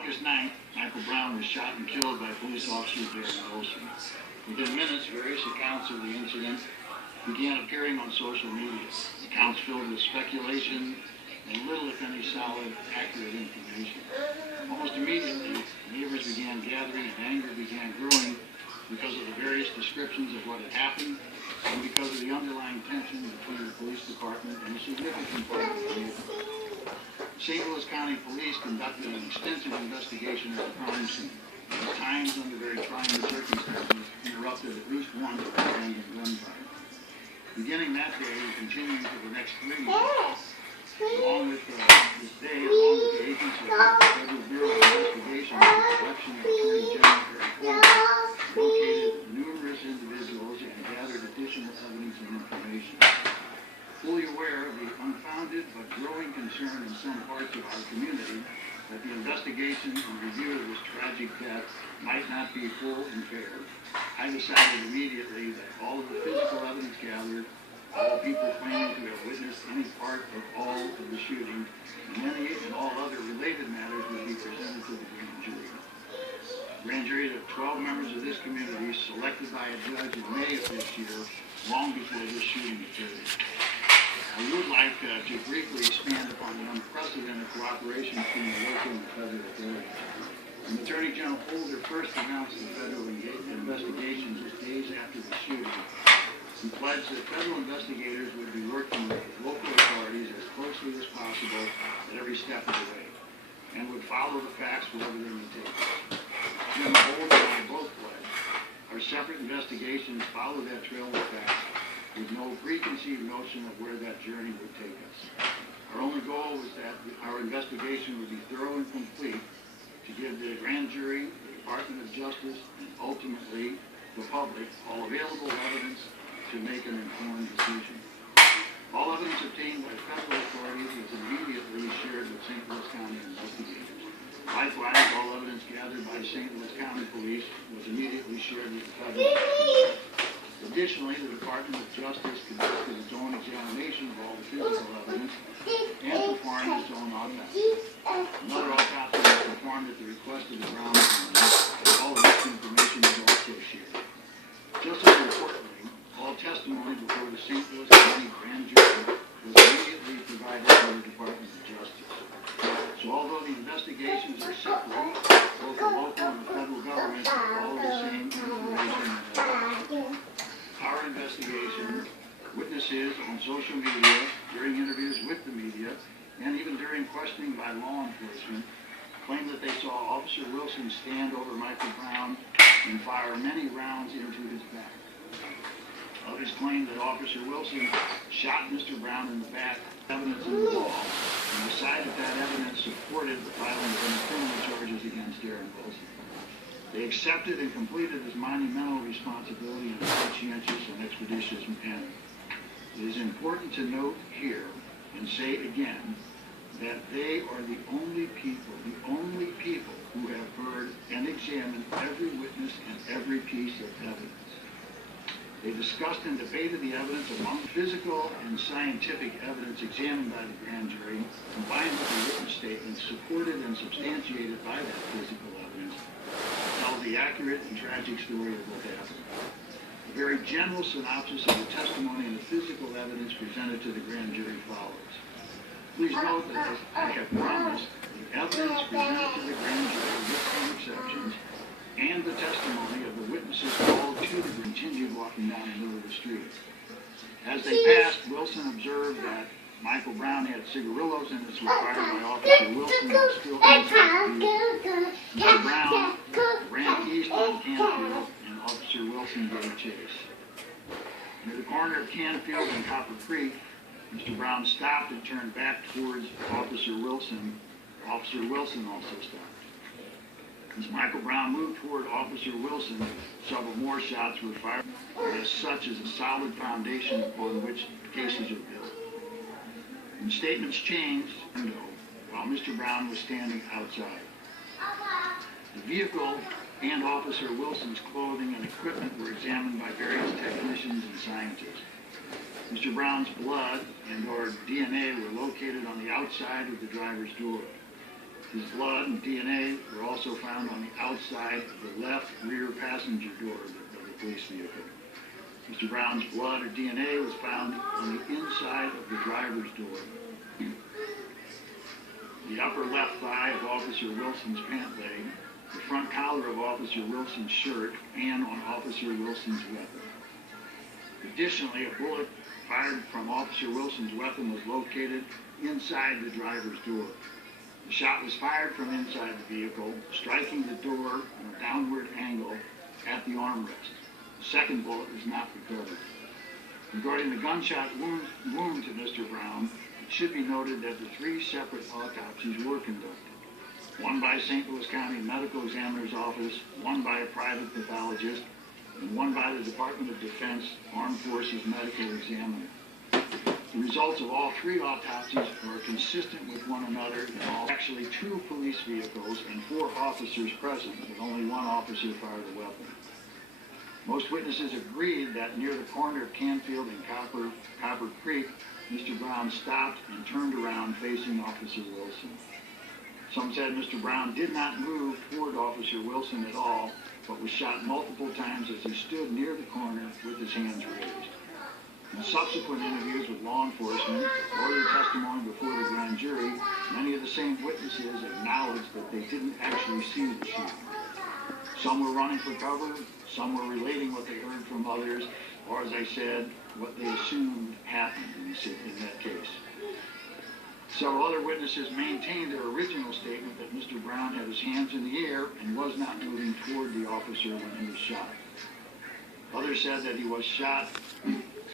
August 9th, Michael Brown was shot and killed by police officer Darren Wilson. Within minutes, various accounts of the incident began appearing on social media. Accounts filled with speculation and little, if any, solid, accurate information. Almost immediately, neighbors began gathering and anger began growing because of the various descriptions of what had happened and because of the underlying tension between the police department and a significant part of the neighborhood. St. Louis County Police conducted an extensive investigation at the crime scene. At times, under very trying circumstances, interrupted at least one abandoned gunfire. Beginning that day and continuing for the next 3 years, along with this day, along with the agency of the Federal Bureau of Investigation and the direction of Attorney General Harry Holder, located numerous individuals and gathered additional evidence and information. Fully aware of the unfounded but growing concern in some parts of our community that the investigation and review of this tragic death might not be full and fair, I decided immediately that all of the physical evidence gathered, all people claiming to have witnessed any part of all of the shooting, and any and all other related matters would be presented to the grand jury. The grand jury of 12 members of this community, selected by a judge in May of this year, long before this shooting occurred. I would like to briefly expand upon the unprecedented cooperation between the local and federal authorities. When Attorney General Holder first announced the federal investigations just days after the shooting, he pledged that federal investigators would be working with local authorities as closely as possible at every step of the way, and would follow the facts wherever they may take us. General Holder and I both pledged our separate investigations follow that trail of facts, with no preconceived notion of where that journey would take us. Our only goal was that our investigation would be thorough and complete to give the grand jury, the Department of Justice, and ultimately the public all available evidence to make an informed decision. All evidence obtained by federal authorities was immediately shared with St. Louis County investigators. Likewise, all evidence gathered by St. Louis County Police was immediately shared with the federal authorities. Additionally, the Department of Justice conducted its own examination of all the physical evidence and performed its own autopsy. Another autopsy was performed at the request of the Brown family, and all of this information is also shared. Just as importantly, all testimony before the St. Louis County Grand Jury was immediately provided to the Department of Justice. So although the investigations are separate, both the local and the federal government follow the same information. Our investigation, witnesses on social media, during interviews with the media, and even during questioning by law enforcement, claimed that they saw Officer Wilson stand over Michael Brown and fire many rounds into his back. Others claimed that Officer Wilson shot Mr. Brown in the back, evidence in the law, and decided that evidence supported the filing of any criminal charges against Darren Wilson. They accepted and completed this monumental responsibility in a conscientious and expeditious manner. It is important to note here, and say again, that they are the only people who have heard and examined every witness and every piece of evidence. They discussed and debated the evidence among physical and scientific evidence examined by the grand jury, combined with the witness statements supported and substantiated by that physical evidence, tells the accurate and tragic story of what happened. A very general synopsis of the testimony and the physical evidence presented to the grand jury follows. Please note that, as I have promised, the evidence presented to the grand jury, with some exceptions, and the testimony of the witnesses called to the continued walking down the middle of the street. As they passed, Wilson observed that Michael Brown had cigarillos in his required by Officer Wilson was still inside the vehicle. Mr. Brown ran east on Canfield, and Officer Wilson gave chase. Near the corner of Canfield and Copper Creek, Mr. Brown stopped and turned back towards Officer Wilson. Officer Wilson also stopped. As Michael Brown moved toward Officer Wilson, several more shots were fired. As such is a solid foundation upon which cases are built. And statements changed, while Mr. Brown was standing outside. The vehicle and Officer Wilson's clothing and equipment were examined by various technicians and scientists. Mr. Brown's blood and/or DNA were located on the outside of the driver's door. His blood and DNA were also found on the outside of the left rear passenger door of the police vehicle. Mr. Brown's blood or DNA was found on the inside of the driver's door, the upper left thigh of Officer Wilson's pant leg, the front collar of Officer Wilson's shirt, and on Officer Wilson's weapon. Additionally, a bullet fired from Officer Wilson's weapon was located inside the driver's door. The shot was fired from inside the vehicle, striking the door at a downward angle at the armrest. The second bullet was not recovered. Regarding the gunshot wound to Mr. Brown, it should be noted that the 3 separate autopsies were conducted. One by St. Louis County Medical Examiner's Office, one by a private pathologist, and one by the Department of Defense Armed Forces Medical Examiner. The results of all 3 autopsies are consistent with one another. There are actually 2 police vehicles and 4 officers present, with only 1 officer fired a weapon. Most witnesses agreed that near the corner of Canfield and Copper Creek, Mr. Brown stopped and turned around facing Officer Wilson. Some said Mr. Brown did not move toward Officer Wilson at all, but was shot multiple times as he stood near the corner with his hands raised. In subsequent interviews with law enforcement or their testimony before the grand jury, many of the same witnesses acknowledged that they didn't actually see the shooting. Some were running for cover, some were relating what they heard from others, or as I said, what they assumed happened in that case. Several other witnesses maintained their original statement that Mr. Brown had his hands in the air and was not moving toward the officer when he was shot. Others said that he was shot